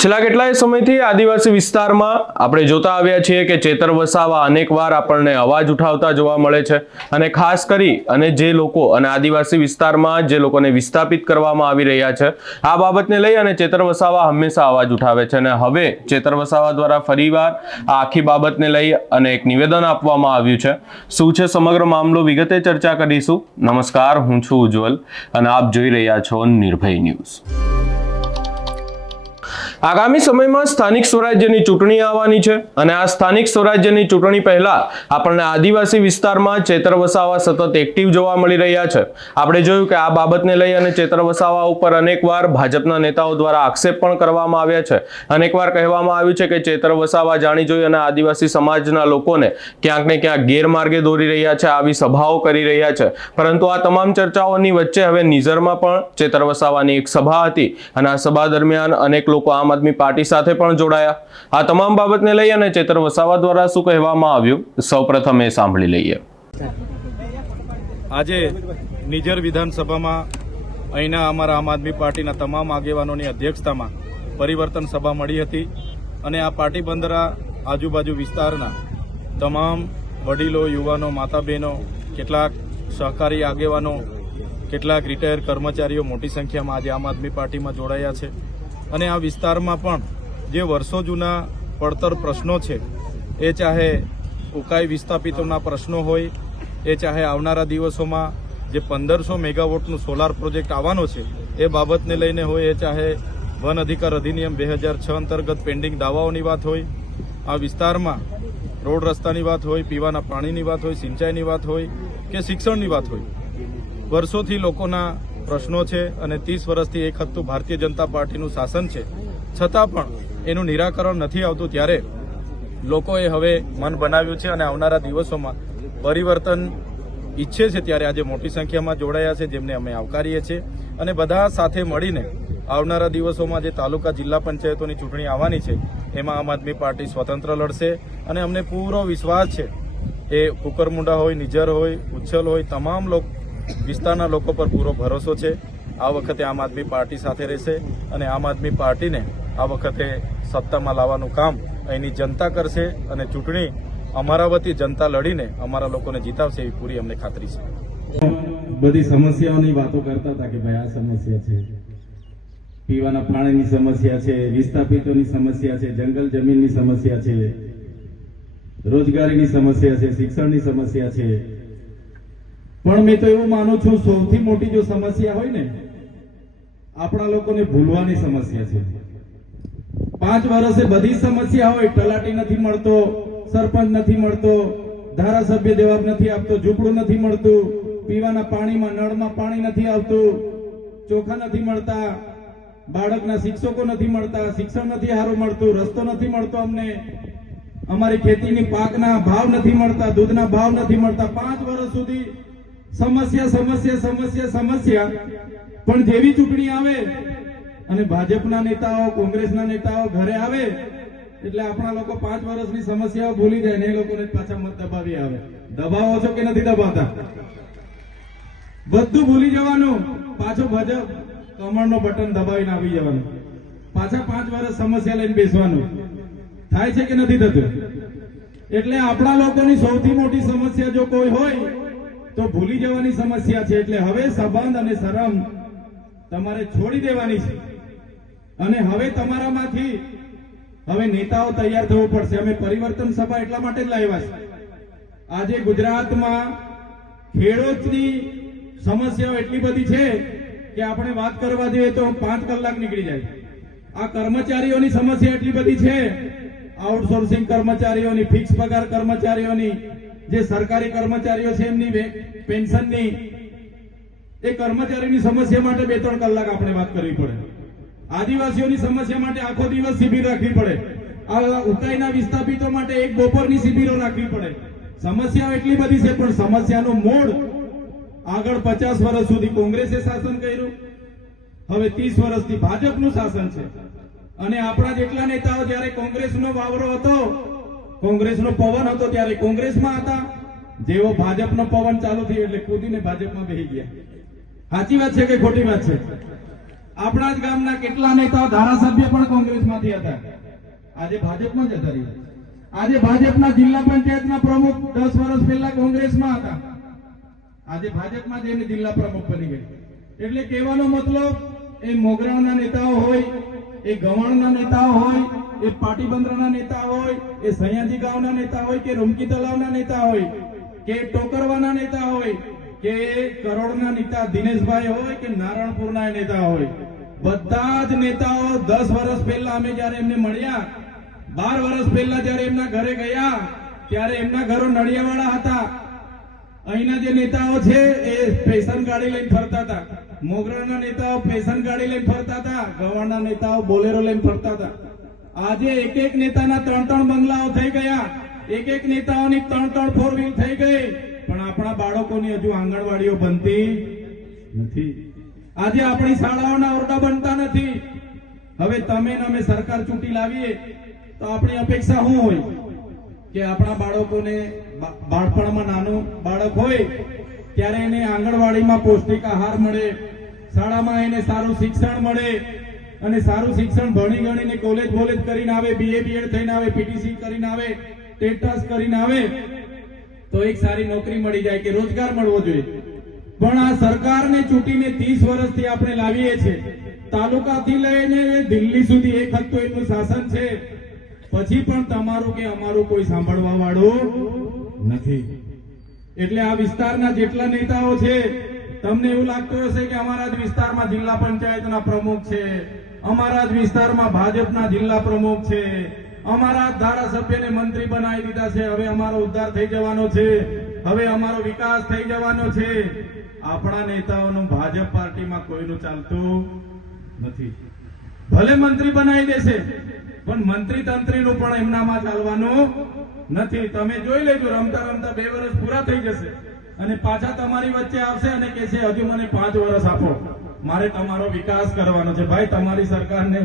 છેલ્લા કેટલાય સમયથી આદિવાસી વિસ્તારમાં આપણે જોતા આવ્યા છીએ કે ચેતર વસાવા અનેકવાર આપણને અવાજ ઉઠાવતા જોવા મળે છે અને ખાસ કરી અને જે લોકો અને આદિવાસી વિસ્તારમાં જે લોકોને વિસ્થાપિત કરવામાં આવી રહ્યા છે, આ બાબતને લઈ અને ચેતર વસાવા હંમેશા અવાજ ઉઠાવે છે અને હવે ચેતર વસાવા દ્વારા ફરીવાર આ આખી બાબતને લઈ અને એક નિવેદન આપવામાં આવ્યું છે. શું છે સમગ્ર મામલો? વિગતે ચર્ચા કરીશું. નમસ્કાર, હું છું ઉજ્જવલ અને આપ જોઈ રહ્યા છો નિર્ભય ન્યૂઝ. આગામી સમયમાં સ્થાનિક સ્વરાજ્યની ચૂંટણી આવવાની છે અને આ સ્થાનિક સ્વરાજ્યની ચૂંટણી પહેલા આપણને આદિવાસી વિસ્તારમાં ચેતર વસાવા સતત એક્ટિવ જોવા મળી રહ્યા છે. આપણે જોયું કે આ બાબતને લઈ અને ચેતર વસાવા ઉપર અનેકવાર ભાજપના નેતાઓ દ્વારા આક્ષેપ પણ કરવામાં આવ્યા છે. અનેકવાર કહેવામાં આવ્યું છે કે ચેતર વસાવા જાણી જોઈ અને આદિવાસી સમાજના લોકોને ક્યાંક ને ક્યાંક ગેરમાર્ગે દોરી રહ્યા છે, આવી સભાઓ કરી રહ્યા છે. પરંતુ આ તમામ ચર્ચાઓની વચ્ચે હવે નિઝરમાં પણ ચેતર વસાવાની એક સભા હતી અને આ સભા દરમિયાન અનેક લોકો આમ આદમી પાર્ટી સાથે પણ જોડાયા. આ તમામ બાબતને લઈ અને ચેતર વસાવા દ્વારા શું કહેવામાં આવ્યું? સૌપ્રથમ એ સાંભળી લઈએ. આજે નિજર વિધાનસભામાં અહીંના અમારા આમ આદમી પાર્ટીના તમામ આગેવાનોની અધ્યક્ષતામાં પરિવર્તન સભા મળી હતી અને આ પાર્ટી બંદરા આજુબાજુ વિસ્તારના તમામ વડીલો, યુવાનો માતા બહેનો કેટલાક સહકારી આગેવાનો, કેટલાક રિટાયર કર્મચારીઓ મોટી સંખ્યામાં આજે આમ આદમી પાર્ટીમાં જોડાયા છે. અને આ વિસ્તારમાં પણ જે વર્ષો જૂના પડતર પ્રશ્નો છે, એ ચાહે ઉકાઈ વિસ્થાપિતોના પ્રશ્નો હોય, એ ચાહે આવનારા દિવસોમાં જે પંદરસો મેગાવોટનું સોલાર પ્રોજેક્ટ આવવાનો છે, એ બાબતને લઈને હોય, એ ચાહે વન અધિકાર અધિનિયમ બે હજાર છ અંતર્ગત પેન્ડિંગ દાવાઓની વાત હોય, આ વિસ્તારમાં રોડ રસ્તાની વાત હોય, પીવાના પાણીની વાત હોય, સિંચાઈની વાત હોય કે શિક્ષણની વાત હોય, વર્ષોથી લોકોના પ્રશ્નો છે અને ત્રીસ વર્ષથી એક હતું ભારતીય જનતા પાર્ટીનું શાસન છે. છતાં પણ એનું નિરાકરણ નથી આવતું ત્યારે લોકોએ હવે મન બનાવ્યું છે અને આવનારા દિવસોમાં પરિવર્તન ઈચ્છે છે ત્યારે આજે મોટી સંખ્યામાં જોડાયા છે, જેમને અમે આવકારીએ છીએ. અને બધા સાથે મળીને આવનારા દિવસોમાં જે તાલુકા જિલ્લા પંચાયતોની ચૂંટણી આવવાની છે, એમાં આમ આદમી પાર્ટી સ્વતંત્ર લડશે. અને અમને પૂરો વિશ્વાસ છે, એ કુકરમુંડા હોય, નિજર હોય, ઉચ્છલ હોય, તમામ લોકો વિસ્તારના લોકો પર પૂરો ભરોસો છે. આ વખતે આમ આદમી પાર્ટી સાથે રહેશે અને આમ આદમી પાર્ટીને આ વખતે સત્તામાં લાવવાનું કામ અહીંની જનતા કરશે અને ચૂંટણી અમારા વતી જનતા લડીને અમારા લોકોને જીતાવશે એવી પૂરી અમને ખાતરી છે. બધી સમસ્યાઓની વાતો કરતા હતા કે ભાઈ આ સમસ્યા છે. પીવાના પાણીની સમસ્યા છે, વિસ્થાપિતોની સમસ્યા છે, જંગલ જમીનની સમસ્યા છે, રોજગારીની સમસ્યા છે, શિક્ષણની સમસ્યા છે. પણ મેં તો એવું માનું છું, સૌથી મોટી જો સમસ્યા હોય ને, આપણા લોકોને ભૂલવાની સમસ્યા છે. પાંચ વર્ષે બધી સમસ્યા હોય, તલાટી નથી મળતો, સરપંચ નથી મળતો, ધારાસભ્ય જવાબ નથી આપતો, ઝૂંપડું નથી મળતું, પીવાના પાણીમાં, નળમાં પાણી નથી આવતું, ચોખા નથી મળતા, બાળકના શિક્ષકો નથી મળતા, શિક્ષણ નથી સારું મળતું, રસ્તો નથી મળતો અમને. અમારી ખેતીની પાકના ભાવ નથી મળતા, દૂધના ભાવ નથી મળતા. પાંચ વર્ષ સુધી સમસ્યા સમસ્યા સમસ્યા સમસ્યા. પણ જેવી ચૂંટણી આવે અને ભાજપના નેતાઓ, કોંગ્રેસના નેતાઓ ઘરે આવે, એટલે આપણા લોકો પાંચ વર્ષની સમસ્યાઓ ભૂલી જાય ને એ લોકોને પાછા મત દબાવી આવે. દબાવો છો કે નથી દબાવતા? બધું ભૂલી જવાનું. પાછો ભાજપ કમળનો બટન દબાવીને આવી જવાનું. પાછા પાંચ વર્ષ સમસ્યા લઈને બેસવાનું. થાય છે કે નથી થતું? એટલે આપણા લોકોની સૌથી મોટી સમસ્યા જો કોઈ હોય તો ભૂલી જવાની સમસ્યા છે એટલે હવે સંબંધ અને શરમ તમારે છોડી દેવાની છે. અને હવે તમારામાંથી હવે નેતાઓ તૈયાર થવું પડશે. અમે પરિવર્તન સભા એટલા માટે જ લાવ્યા છે. આજે ગુજરાતમાં ખેડૂતની સમસ્યાઓ એટલી બધી છે કે આપણે વાત કરવા જઈએ તો પાંચ કલાક નીકળી જાય. આ કર્મચારીઓની સમસ્યા એટલી બધી છે. આઉટસોર્સિંગ કર્મચારીઓની, ફિક્સ પગાર કર્મચારીઓની જે સરકારી કર્મચારીઓ છે, એમની પેન્શનની, એ કર્મચારીની સમસ્યા માટે બે ત્રણ કલાક આપણે વાત કરવી પડે. આદિવાસીઓની સમસ્યા માટે આખો દિવસ શિબિર રાખવી પડે. આ ઉકાઈના વિસ્થાપિતો માટે એક બપોરની શિબિરો રાખવી પડે. સમસ્યાઓ એટલી બધી છે, પણ સમસ્યાનો મૂળ આગળ પચાસ વર્ષ સુધી કોંગ્રેસે શાસન કર્યું. હવે ત્રીસ વર્ષથી ભાજપનું શાસન છે. અને આપણા જેટલા નેતાઓ, જ્યારે કોંગ્રેસનો વાવરો હતો કોંગ્રેસનો પવન હતો ત્યારે કોંગ્રેસમાં હતા. જેવો ભાજપનો પવન ચાલુ થયો એટલે કૂદીને ભાજપમાં બેસી ગયા. સાચી વાત છે કે ખોટી વાત છે? આપણા જ ગામના કેટલા નેતાઓ ધારાસભ્ય પણ કોંગ્રેસમાંથી હતા. આજે ભાજપમાં જ હતા આજે ભાજપના જિલ્લા પંચાયતના પ્રમુખ દસ વર્ષ પહેલા કોંગ્રેસમાં હતા. આજે ભાજપમાં જઈને જિલ્લા પ્રમુખ બની ગયા એટલે કહેવાનો મતલબ એ મોગરાના નેતાઓ હોય, એ ગવણના નેતાઓ હોય, એ પાટીબંદરના નેતા હોય, એ સયાજી ગામના નેતા હોય કે રૂમકી તલાવના નેતા હોય, કે ટોકરવાના નેતા હોય, કે કરોડના નેતા દિનેશભાઈ હોય કે નારાયણપુરના નેતા હોય. બધા જ નેતાઓ દસ વર્ષ પહેલા અમે જયારે એમને મળ્યા, બાર વર્ષ પહેલા જયારે એમના ઘરે ગયા, ત્યારે એમના ઘરો નડિયાવાળા હતા. અહીંના જે નેતાઓ છે, એ પેશન ગાડી લઈને ફરતા હતા. મોગરાના નેતાઓ પેશન ગાડી લઈને ફરતા હતા, ગવાના નેતાઓ બોલેરો લઈને ફરતા હતા. આજે એક એક નેતાના ત્રણ ત્રણ બંગલાઓ થઈ ગયા. એક એક નેતાઓની ત્રણ ત્રણ ફોર વ્હીલ થઈ ગઈ. પણ આપણા બાળકોની હજુ આંગણવાડીઓ બનતી નથી. આજે આપણી શાળાઓના ઓરડા બનતા નથી. હવે તમે ને અમે સરકાર ચૂંટી લાવીએ, તો આપણી અપેક્ષા શું હોય? કે આપણા બાળકોને બાળપણમાં નાનું બાળક હોય ત્યારે એને આંગણવાડીમાં પૌષ્ટિક આહાર મળે, શાળામાં એને સારું શિક્ષણ મળે અને સારું શિક્ષણ ભણી ગણીને કોલેજ બોલેજ કરીને આવે બીએ બીએડ થઈને આવે પીટીસી કરીને આવે ટેટાસ કરીને આવે, તો એક સારી નોકરી મળી જાય કે રોજગાર મળવો જોઈએ. પણ આ સરકારને ચૂંટીને ત્રીસ વર્ષથી આપણે લાવીએ છીએ. તાલુકાથી લઈને દિલ્હી સુધી એક હતું એમનું શાસન છે. પછી પણ તમારું કે અમારું કોઈ સાંભળવા વાળું નથી. એટલે આ વિસ્તારના જેટલા નેતાઓ છે, તમને એવું લાગતું હશે કે અમારા જ વિસ્તારમાં જિલ્લા પંચાયતના પ્રમુખ છે, અમારા જ વિસ્તારમાં ભાજપના જિલ્લા પ્રમુખ છે, અમારા ધારાસભ્યને મંત્રી બનાવી દીધા છે, હવે અમારો ઉદ્ધાર થઈ જવાનો છે, હવે અમારો વિકાસ થઈ જવાનો છે. આપણા નેતાઓનું ભાજપ પાર્ટીમાં કોઈનું ચાલતું નથી. ભલે મંત્રી બનાવી દેશે, પણ મંત્રી તંત્રીનું પણ એમનામાં ચાલવાનું નથી. તમે જોઈ લેજો, રમતા રમતા બે વર્ષ પૂરા થઈ જશે અને પાછા તમારી વચ્ચે આવશે અને કહેશે, હજુ મને પાંચ વર્ષ આપો. મારે તમારો વિકાસ કરવાનો છે. ભાઈ, તમારી સરકારને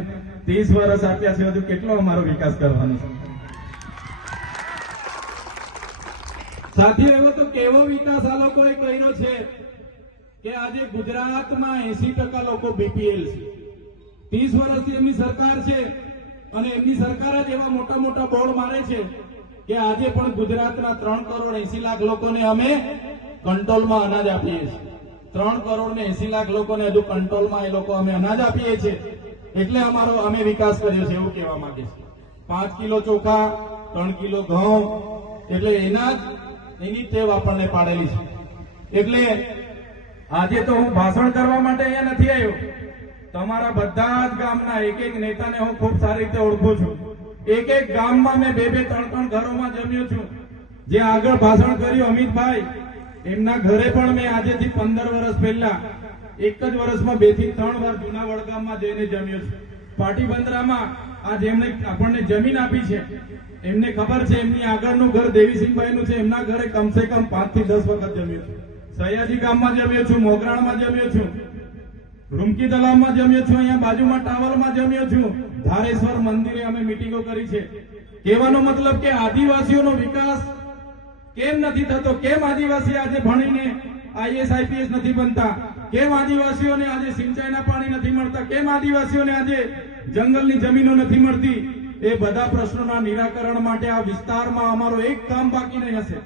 ત્રીસ વર્ષ આપ્યા છે, હજુ કેટલો અમારો વિકાસ કરવાનો છે? સાથી, એવો તો કેવો વિકાસ આ લોકોએ કર્યો છે કે આજે ગુજરાતમાં એસી ટકા લોકો બીપીએલ છે. ત્રીસ વર્ષથી એમની સરકાર છે અને એમની સરકાર જ એવા મોટા મોટા બોર્ડ મારે છે કે આજે પણ ગુજરાતના ત્રણ કરોડ એસી લાખ લોકોને અમે કંટ્રોલમાં અનાજ આપીએ છીએ. ત્રણ કરોડ ને એસી લાખ લોકોને હજુ કંટ્રોલમાં એ લોકો અમે અનાજ આપીએ છીએ. એટલે અમારો અમે વિકાસ કર્યો છે એવું કહેવા માંગે છે. પાંચ કિલો ચોખા, ત્રણ કિલો ઘઉં, એટલે એના જ, એની ટેવ આપણને પાડેલી છે. એટલે આજે તો હું ભાષણ કરવા માટે અહીંયા નથી આવ્યો. તમારા બધા જ ગામના એક એક નેતાને હું ખૂબ સારી રીતે ઓળખું છું. એક એક ગામમાં મેં બે બે ત્રણ ત્રણ ઘરોમાં જમ્યો છું. જે આગળ ભાષણ કર્યું અમિતભાઈ, એમના ઘરે પણ મેં આજેથી પંદર વર્ષ પહેલા, એક જ વર્ષમાં બેથી ત્રણ વાર જૂના વડગામમાં જઈને જમ્યો છું. પાટી બંદરામાં આ જેમણે આપણને જમીન આપી છે. એમને ખબર છે એમની આગળનું ઘર દેવીસિંહભાઈ નું છે. એમના ઘરે કમસે કમ પાંચથી દસ વખત જમ્યો છું. સયાજી ગામમાં જમ્યો છું, મોગરાણમાં જમ્યો છું. રૂમકી તલાવમાં જમ્યો છું, અહીંયા બાજુમાં ટાવરમાં જમ્યો છું. ધારેશ્વર મંદિરે અમે મિટિંગો કરી છે. કહેવાનો મતલબ કે આદિવાસીઓનો વિકાસ કેમ નથી થતો? કેમ આદિવાસી આજે ભણીને આઈએસ આઈપીએસ નથી બનતા? કેમ આદિવાસીઓને આજે સિંચાઈના પાણી નથી મળતા? કેમ આદિવાસીઓને આજે જંગલની જમીનો નથી મળતી? એ બધા પ્રશ્નોના નિરાકરણ માટે આ વિસ્તારમાં અમારો એક કામ બાકી નહીં હશે.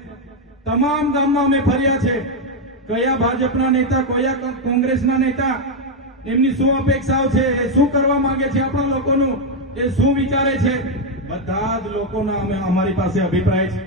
તમામ ગામમાં અમે ફર્યા છે. કયા ભાજપના નેતા, કયા કોંગ્રેસના નેતા એમની શું અપેક્ષાઓ છે? એ શું કરવા માંગે છે આપણા લોકોનું? એ શું વિચારે છે? બધા જ લોકોના અમે અમારી પાસે અભિપ્રાય છે.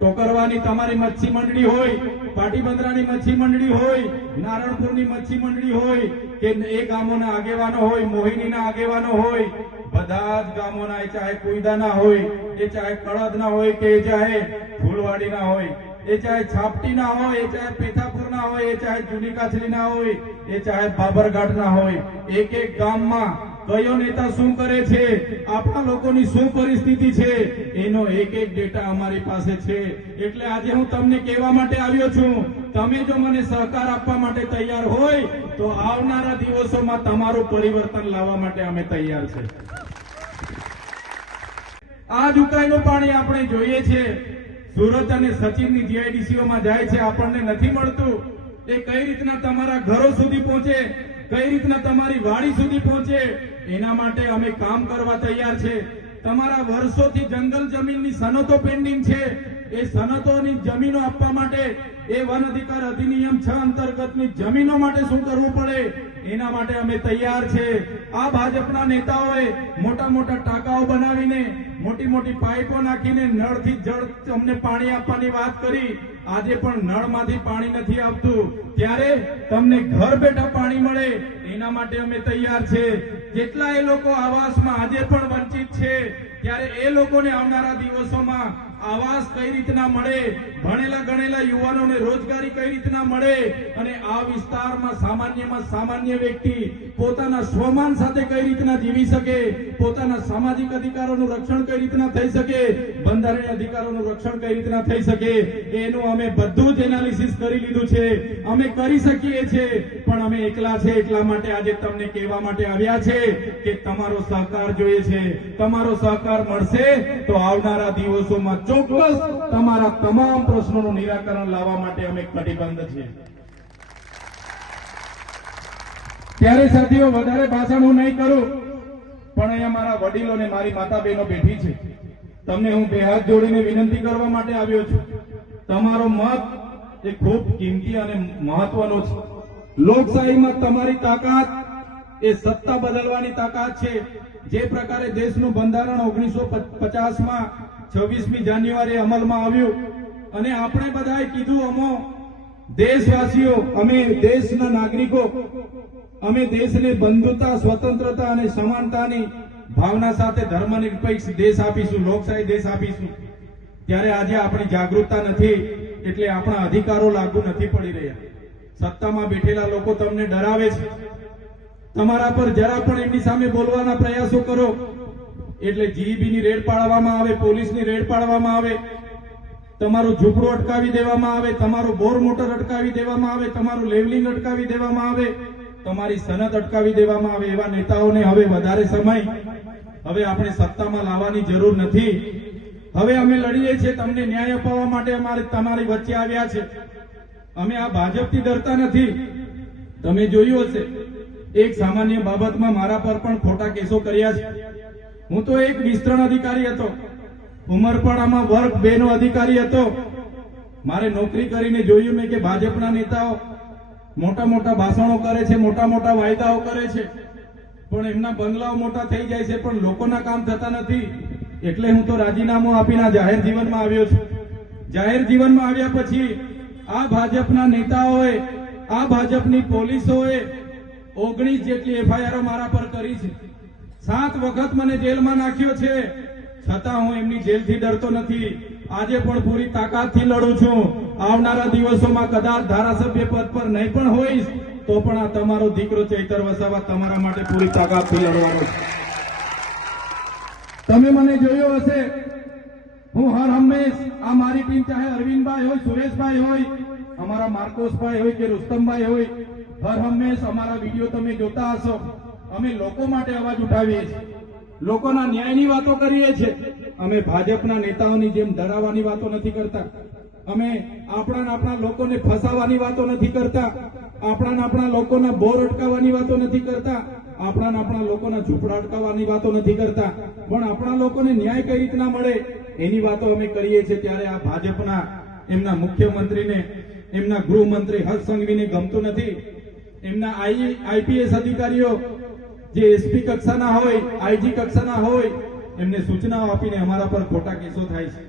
ટોકરવાની તમારી મચ્છી મંડળી હોય, પાટીબંદરાની મચ્છી મંડળી હોય, નારણપુરની મચ્છી મંડળી હોય, કે એ ગામોના આગેવાનો હોય, મોહિનીના આગેવાનો હોય, બધા જ ગામોના, એ ચાહે કુઈદાના હોય, એ ચાહે કળદના હોય, કે ચાહે ફૂલવાડીના હોય એ ચાહે છાપટીના હોય, એ ચાહે પેથાપુરના હોય, એ ચાહે જૂની કાછલીના હોય, એ ચાહે બાબરઘાટના હોય. એક એક ગામમાં કયો નેતા શું કરે છે, આપણા લોકોની શું પરિસ્થિતિ છે, એનો એક એક ડેટા અમારી પાસે છે. એટલે આજે હું તમને કહેવા માટે આવ્યો છું, તમે જો મને સહકાર આપવા માટે તૈયાર હોય, તો આવનારા દિવસોમાં તમારું પરિવર્તન લાવવા માટે અમે તૈયાર છે. આ ઉકાઈનું પાણી આપણે જોઈએ છે. સુરત અને સચિનની જીઆઈડીસીઓમાં જાય છે, આપણને નથી મળતું. એ કઈ રીતના તમારા ઘરો સુધી પહોંચે, કઈ રીતના તમારી વાડી સુધી પહોંચે, એના માટે અમે કામ કરવા તૈયાર છે. તમારા વર્ષોથી જંગલ જમીનની સનતો પેન્ડિંગ છે. એ સનતોની જમીનો આપવા માટે એ વન અધિકાર અધિનિયમ છ અંતર્ગતની જમીનો માટે શું કરવું પડે, એના માટે અમે તૈયાર છે. આ ભાજપના નેતાઓએ મોટા મોટા ટાંકાઓ બનાવીને મોટી મોટી પાઇપો નાખીને નળથી જળ અમને પાણી આપવાની વાત કરી. આજે પણ નળમાંથી પાણી નથી આવતું. ત્યારે તમને ઘર બેઠા પાણી મળે. એના માટે અમે તૈયાર છે. જેટલા એ લોકો આવાસમાં આજે પણ વંચિત છે, ત્યારે એ લોકોને આવનારા દિવસોમાં આવાસ કઈ રીતના મળે? ભણેલા ગણેલા યુવાનોને રોજગારી કઈ રીતના મળે? અને આ વિસ્તારમાં સામાન્યમાં સામાન્ય વ્યક્તિ પોતાના સ્વમાન સાથે કઈ રીતના જીવી શકે? પોતાના સામાજિક અધિકારોનું રક્ષણ કઈ રીતના થઈ શકે? બંધારણીય અધિકારોનું રક્ષણ કઈ રીતના થઈ શકે? એનું અમે બધું જ એનાલિસિસ કરી લીધું છે. અમે કરી શકીએ છે પણ અમે એકલા છે, એટલા માટે આજે તમને કહેવા માટે આવ્યા છે કે તમારો સહકાર જોઈએ છે. તમારો સહકાર મળશે તો આવનારા દિવસોમાં ચોક્કસ તમારા તમામ પ્રશ્નોનું નિરાકરણ લાવવા માટે અમે કટિબદ્ધ છીએ. ત્યારે સાથીઓ, વધારે ભાષણ હું નહીં કરું, પણ અહીંયા મારા વડીલો ને મારી માતા બહેનો બેઠી છે. તમને હું બે હાથ જોડીને વિનંતી કરવા માટે આવ્યો છું. તમારો મત એ ખૂબ કિંમતી અને મહત્વનો છે. લોકશાહીમાં તમારી તાકાત એ સત્તા બદલવાની તાકાત છે. જે પ્રકારે દેશનું બંધારણ ઓગણીસો પચાસમાં છવ્વીસમી જાન્યુઆરી અમલમાં આવ્યું અને આપણે બધાએ કીધું, અમો, દેશવાસીઓ, અમે દેશના નાગરિકો, અમે દેશને બંધુતા, સ્વતંત્રતા અને સમાનતાની ભાવના સાથે ધર્મનિરપેક્ષ દેશ આપીશું, લોકશાહી દેશ આપીશું. ત્યારે આજે આપણી જાગૃતતા નથી, એટલે આપણા અધિકારો લાગુ નથી પડી રહ્યા. સત્તામાં બેઠેલા લોકો તમને ડરાવે છે. તમારા પર જરા પણ એમની સામે બોલવાના પ્રયાસો કરો. એટલે જીઈબીની રેડ પાડવામાં આવે, પોલીસની રેડ પાડવામાં આવે. તમારું ઝૂંપડું અટકાવી દેવામાં આવે, તમારું બોર મોટર અટકાવી દેવામાં આવે, તમારું લેવલિંગ અટકાવી દેવામાં આવે, તમારી સનદ અટકાવી દેવામાં આવે એવા નેતાઓને હવે વધારે સમય હવે આપણે સત્તામાં લાવવાની જરૂર નથી. હવે અમે લડીએ છીએ, તમને ન્યાય અપાવવા માટે અમારે તમારી વચ્ચે આવ્યા છે. અમે આ ભાજપથી ડરતા નથી. તમે જોયું હશે. એક સામાન્ય બાબતમાં મારા પર પણ ખોટા કેસો કર્યા છે. હું તો એક વિસ્તરણ અધિકારી હતો. ઉમરપાડામાં વર્ગ બે નો અધિકારી હતો. મારે નોકરી કરીને જોયું મેં કે ભાજપના નેતાઓ મોટા મોટા ભાષણો કરે છે, મોટા મોટા વાયદાઓ કરે છે. પણ એમના બંગલાઓ મોટા થઈ જાય છે, પણ લોકોના કામ થતા નથી. એટલે હું તો રાજીનામું આપીને જાહેર જીવનમાં આવ્યો છું. જાહેર જીવનમાં આવ્યા પછી આ ભાજપના નેતાઓએ, આ ભાજપની પોલીસોએ ઓગણીસ જેટલી એફઆઈઆર મારા પર કરી છે. સાત વખત મને જેલમાં નાખ્યો છે. છતાં હું એમની જેલથી ડરતો નથી. આજે પણ પૂરી તાકાતથી લડું છું. આવનારા દિવસોમાં કદાચ ધારાસભ્ય પદ પર નહીં પણ હોઈશ, તો પણ આ તમારો દીકરો ચૈતર વસાવા તમારા માટે પૂરી તાકાતથી લડવાનો છે. તમે મને જોયો હશે હું હર હંમેશ આ મારી ટીમ ચાહે અરવિંદભાઈ હોય, સુરેશભાઈ હોય, અમારા માર્કોસભાઈ હોય કે રુસ્તમભાઈ હોય, હર હંમેશ અમારા વીડિયો તમે જોતા હશો. અમે લોકો માટે અવાજ ઉઠાવીએ છીએ. લોકોના ન્યાયની વાતો કરીએ છીએ. અમે ભાજપના નેતાઓની જેમ ડરાવવાની વાતો નથી કરતા. અમે આપણા આપણા લોકોને ફસાવાની વાતો નથી કરતા. આપણા આપણા લોકોના બોર અટકાવવાની વાતો નથી કરતા. આપણા આપણા લોકોના ઝૂંપડા અટકાવવાની વાતો નથી કરતા. પણ આપણા લોકોને ન્યાય કઈ રીતના મળે? એની વાતો અમે કરીએ છીએ ત્યારે આ ભાજપના એમના મુખ્યમંત્રીને, એમના ગૃહમંત્રી હર્ષ સંઘવીને ગમતું નથી. એમના આઈ, આઈપીએસ અધિકારીઓ જે એસપી કક્ષાના હોય, આઈજી કક્ષાના હોય, એમને સૂચનાઓ આપીને અમારા પર ખોટા કેસો થાય છે.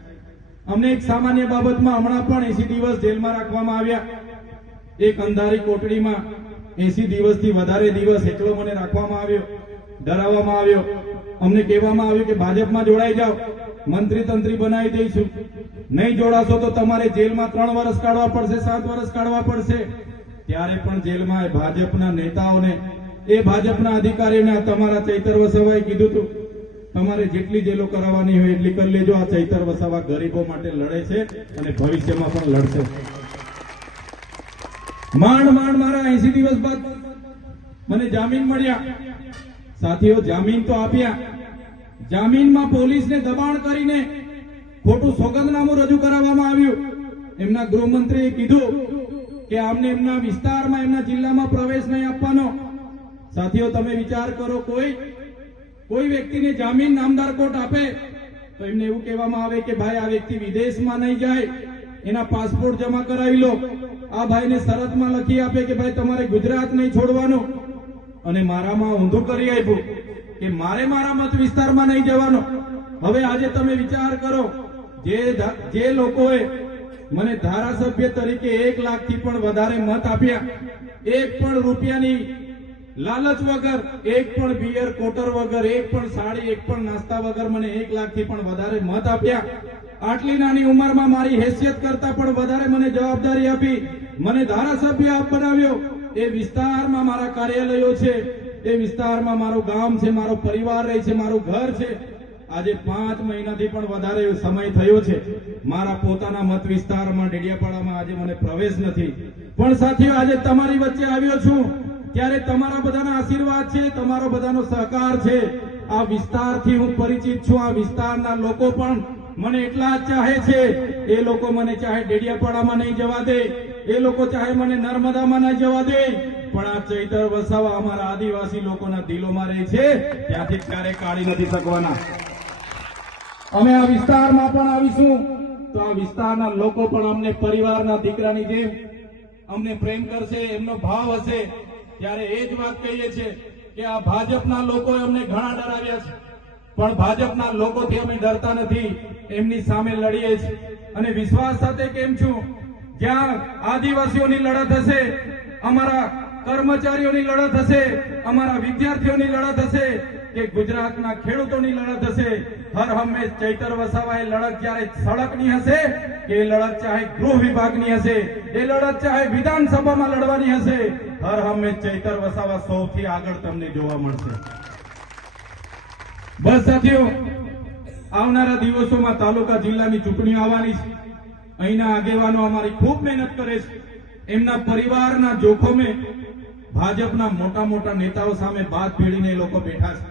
અમને એક સામાન્ય બાબતમાં હમણાં પણ એસી દિવસ જેલમાં રાખવામાં આવ્યા. એક અંધારી કોટડીમાં એસી દિવસથી વધારે દિવસ એકલો મને રાખવામાં આવ્યો, ડરાવવામાં આવ્યો. અમને કહેવામાં આવ્યું કે ભાજપમાં જોડાઈ જાઓ. મંત્રી તંત્રી બનાવી દઈશું. નહીં જોડાશો તો તમારે જેલમાં ત્રણ વર્ષ કાઢવા પડશે, સાત વર્ષ કાઢવા પડશે. ત્યારે પણ જેલમાં ભાજપના નેતાઓને, એ ભાજપના અધિકારીઓને તમારા ચૈતર વસાવાએ કીધું હતું. તમારે જેટલી જેલો કરાવવાની હોય એટલી કરી લેજો. આ ચૈતર વસાવા ગરીબો માટે લડે છે અને ભવિષ્યમાં પણ લડશે. માંડ માંડ, મારા એસી દિવસ બાદ. મને જામીન મળ્યા. સાથીઓ, જામીન તો આપ્યા. જામીનમાં પોલીસને દબાણ કરીને ખોટું સોગંદનામું રજૂ કરાવવામાં આવ્યું. એમના ગૃહમંત્રીએ કીધું કે આમને એમના વિસ્તારમાં, એમના જિલ્લામાં પ્રવેશ નહીં આપવાનો. સાથીઓ, તમે વિચાર કરો, કોઈ કોઈ વ્યક્તિને જામીન નામદાર કોર્ટ આપે, તો એમને એવું કહેવામાં આવે કે ભાઈ, આ વ્યક્તિ વિદેશમાં નહીં જાય, એના પાસપોર્ટ જમા કરાવી લો. આ ભાઈને શરતમાં લખી આપે કે ભાઈ, તમારે ગુજરાત નહીં છોડવાનું. અને મારામાં ઊંધું કરી આપ્યું. કે મારે મારા મત વિસ્તારમાં નહીં જવાનો. હવે આજે તમે વિચાર કરો, જે જે લોકોએ મને ધારાસભ્ય તરીકે એક લાખથી પણ વધારે મત આપ્યા, એક પણ રૂપિયાની લાલચ વગર, એક પણ બિયર કોટર વગર, એક પણ સાડી, એક પણ નાસ્તા વગર મને એક લાખથી પણ વધારે મત આપ્યા. આટલી નાની ઉંમરમાં મારી હેસિયત કરતા પણ વધારે મને જવાબદારી આપી, મને ધારાસભ્ય બનાવ્યો. એ વિસ્તારમાં મારા કાર્યાલયો છે. એ વિસ્તારમાં મારું ગામ છે, મારો પરિવાર રહે છે, મારું ઘર છે. આજે પાંચ મહિનાથી પણ વધારે સમય થયો છે. મારા પોતાના મત વિસ્તારમાં ડેડિયાપાડામાં આજે મને પ્રવેશ નથી. પણ સાથીઓ, આજે તમારી વચ્ચે આવ્યો છું. ત્યારે તમારા બધાના આશીર્વાદ છે, તમારો બધાનો સહકાર છે. આ વિસ્તારથી હું પરિચિત છું. આ વિસ્તારના લોકો પણ મને એટલા જ ચાહે છે. એ લોકો મને ચાહે ડેડિયાપાડામાં નહીં જવા દે. એ લોકો ચાહે મને નર્મદામાં નહીં જવા દે. પણ આ ચૈતર વસાવા અમારા આદિવાસી લોકોના દિલોમાં રહે છે. ત્યાંથી ક્યારેય કાઢી નથી શકવાના. અમે આ વિસ્તારમાં પણ આવીશું. તો આ વિસ્તારના લોકો પણ અમને પરિવારના દીકરાની જેમ અમને પ્રેમ કરશે, એમનો ભાવ હશે. ત્યારે એ જ વાત કહીએ છીએ કે આ ભાજપના લોકોએ અમને ઘણા ડરાવ્યા છે. પણ ભાજપના લોકોથી અમે ડરતા નથી. એમની સામે લડીએ છીએ. અને વિશ્વાસ સાથે કેમ છું? જ્યાં આદિવાસીઓની લડત હશે, અમારા કર્મચારીઓની લડત હશે, અમારા વિદ્યાર્થીઓની લડત હશે, કે ગુજરાતના ખેડૂતોની લડત હશે. હર હંમેશ ચૈતર વસાવાએ લડત જ્યારે સડકની હશે, કે એ લડત ચાહે ગૃહ વિભાગની હશે, એ લડત ચાહે વિધાનસભામાં લડવાની હશે. હર હંમેશ ચૈતર વસાવા સૌથી આગળ તમને જોવા મળશે. બસ સાથીઓ, આવનારા દિવસોમાં તાલુકા જિલ્લાની ચૂંટણી આવવાની છે. અહીંના આગેવાનો અમારી ખૂબ મહેનત કરે છે. એમના પરિવારના જોખમે ભાજપના મોટા મોટા નેતાઓ સામે બાદ ભેળીને એ લોકો બેઠા છે.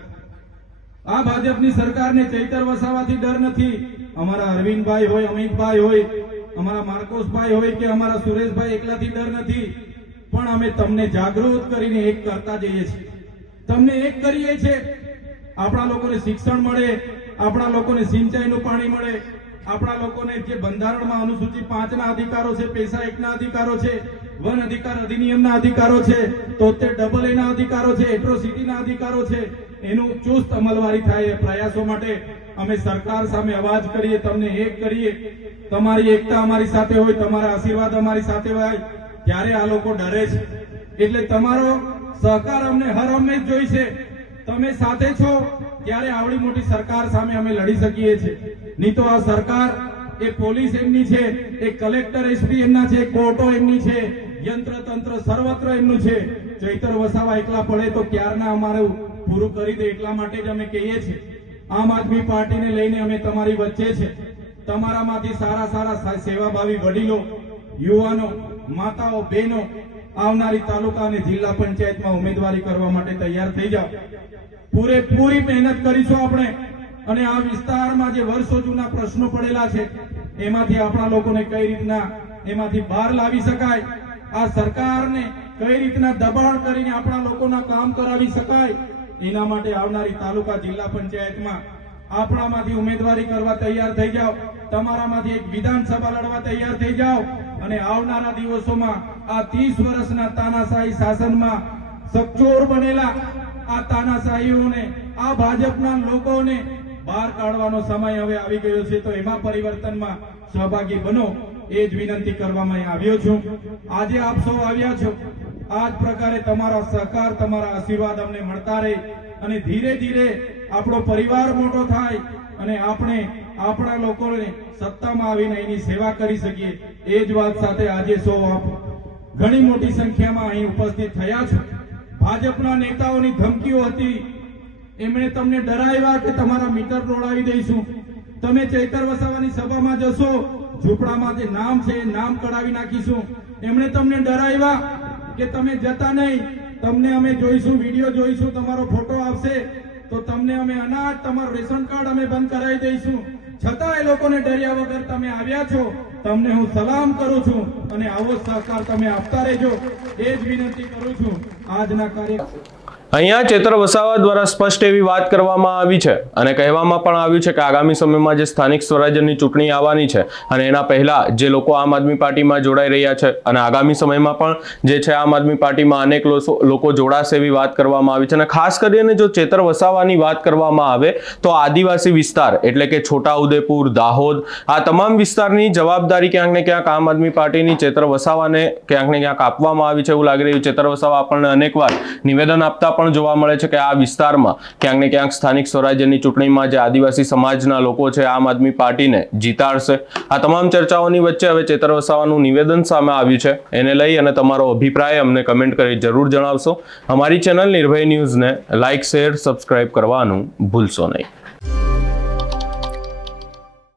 આ ભાજપની સરકારને ચૈતર વસાવાથી ડર નથી. અમારા અરવિંદભાઈ હોય, અમિતભાઈ હોય, અમારા માર્કોસભાઈ હોય કે અમારા સુરેશભાઈ એકલાથી ડર નથી. પણ અમે તમને જાગૃત કરીને એક કરતા જઈએ છીએ. તમને એક કરીએ છીએ. આપણા લોકોને શિક્ષણ મળે, આપણા લોકોને સિંચાઈનું પાણી મળે, આપણા લોકોને જે બંધારણમાં અનુસૂચિ પાંચના અધિકારો છે, પૈસા એકના અધિકારો છે વન અધિકાર અધિનિયમના અધિકારો છે, તોતેર ડબલ એના અધિકારો છે એટ્રોસિટીના અધિકારો છે. એનું ચુસ્ત અમલવારી થાય એ પ્રયાસો માટે અમે સરકાર સામે અવાજ કરીએ, તમને એક કરીએ. તમારી એકતા અમારી સાથે હોય, તમારા આશીર્વાદ અમારી સાથે હોય, ત્યારે આ લોકો ડરે છે. એટલે તમારો સહકાર અમને હર હંમેશ જોઈશે તમે સાથે છો, ત્યારે આવડી મોટી સરકાર સામે અમે લડી શકીએ છીએ. નહીં તો આ સરકાર એ પોલીસ એમની છે, એ કલેક્ટર એસપી એમના છે કોર્ટો એમની છે. યંત્ર તંત્ર સર્વત્ર એમનું છે. ચૈતર વસાવા એકલા પડે તો ક્યારના અમારું પૂરું કરી દે એટલા માટે જ અમે કહીએ છીએ. આમ આદમી પાર્ટીને લઈને અમે તમારી વચ્ચે છે. તમારામાંથી સારા સારા સેવાભાવી વડીલો, યુવાનો, માતાઓ, બહેનો આવનારી તાલુકા અને જિલ્લા પંચાયતમાં ઉમેદવારી કરવા માટે તૈયાર થઈ જાઓ. પૂરેપૂરી મહેનત કરીશું આપણે. અને આ વિસ્તારમાં જે વર્ષો જૂના પ્રશ્નો પડેલા છે, એમાંથી આપણા લોકોને કઈ રીતના એમાંથી બહાર લાવી શકાય? આ સરકારને કઈ રીતના દબાણ કરીને આપણા લોકોના કામ કરાવી શકાય, એના માટે આવનારી તાલુકા જિલ્લા પંચાયતમાં આપણામાંથી ઉમેદવારી કરવા તૈયાર થઈ જાઓ, તમારામાંથી એક વિધાનસભા લડવા તૈયાર થઈ જાઓ, અને આવનારા દિવસોમાં આ ત્રીસ વર્ષના તાનાશાહી શાસનમાં સચોર બનેલા આ તાનાશાહીઓને, આ ભાજપના લોકોને બહાર કાઢવાનો સમય હવે આવી ગયો છે, તો એમાં પરિવર્તનમાં સહભાગી બનો. એ જ વિનંતી કરવામાં આવ્યો છું. આજે આપ સૌ આવ્યા છો. આ જ પ્રકારે તમારા સહકાર, તમારા આશીર્વાદ અમને મળતા રહે અને ધીરે ધીરે આપણો પરિવાર મોટો થાય અને આપણે આપણા લોકોને સત્તામાં આવીને એની સેવા કરી શકીએ. એ જ વાત સાથે આજે સૌ આપ ઘણી મોટી સંખ્યામાં અહીં ઉપસ્થિત થયા છો. ભાજપના નેતાઓની ધમકીઓ હતી. એમણે તમને ડરાવ્યા કે તમારા મીટર રોડાવી દઈશું. તમે ચૈતર વસાવાની સભામાં જશો. ઝૂંપડામાં જે નામ છે, એ નામ કઢાવી નાખીશું. એમણે તમને ડરાવ્યા કે તમે જતા નહીં. તમને અમે જોઈશું, વીડિયો જોઈશું, તમારો ફોટો આવશે. તો તમને અમે અનાજ, તમારું રેશન કાર્ડ અમે બંધ કરાવી દઈશું. છતાં એ લોકોને ડર્યા વગર તમે આવ્યા છો. તમને હું સલામ કરું છું અને આવો સહકાર તમે આપતા રહેજો. એ જ વિનંતી કરું છું. આજના કાર્ય અહીંયા ચેતર વસાવા દ્વારા સ્પષ્ટ એવી વાત કરવામાં આવી છે અને કહેવામાં પણ આવ્યું છે કે આગામી સમયમાં જે સ્થાનિક સ્વરાજ્યની ચૂંટણી આવવાની છે અને એના પહેલા જે લોકો આમ આદમી પાર્ટીમાં જોડાઈ રહ્યા છે અને આગામી સમયમાં પણ જે છે આમ આદમી પાર્ટીમાં અનેક લોકો જોડાશે એવી વાત કરવામાં આવી છે અને ખાસ કરીને જો ચેતર વસાવાની વાત કરવામાં આવે તો આદિવાસી વિસ્તાર એટલે કે છોટાઉદેપુર, દાહોદ, આ તમામ વિસ્તારની જવાબદારી ક્યાંક ને ક્યાંક આમ આદમી પાર્ટીની ચેતર વસાવાને ક્યાંક ને ક્યાંક આપવામાં આવી છે એવું લાગી રહ્યું ચેતર વસાવા આપણને અનેકવાર નિવેદન આપતા પણ જોવા મળે છે કે આ વિસ્તારમાં ક્યાંક ને ક્યાંક સ્થાનિક સ્વરાજ્યની ચૂંટણીમાં જે આદિવાસી સમાજના લોકો છે, આમ આદમી પાર્ટીને જીતાડશે. આ તમામ ચર્ચાઓની વચ્ચે હવે ચેતર વસાવાનું નિવેદન સામે આવ્યું છે. એને લઈ અને તમારો અભિપ્રાય અમને કમેન્ટ કરી જરૂર જણાવશો. અમારી ચેનલ નિર્ભય ન્યૂઝને લાઇક, શેર, સબસ્ક્રાઇબ કરવાનું ભૂલશો નહીં.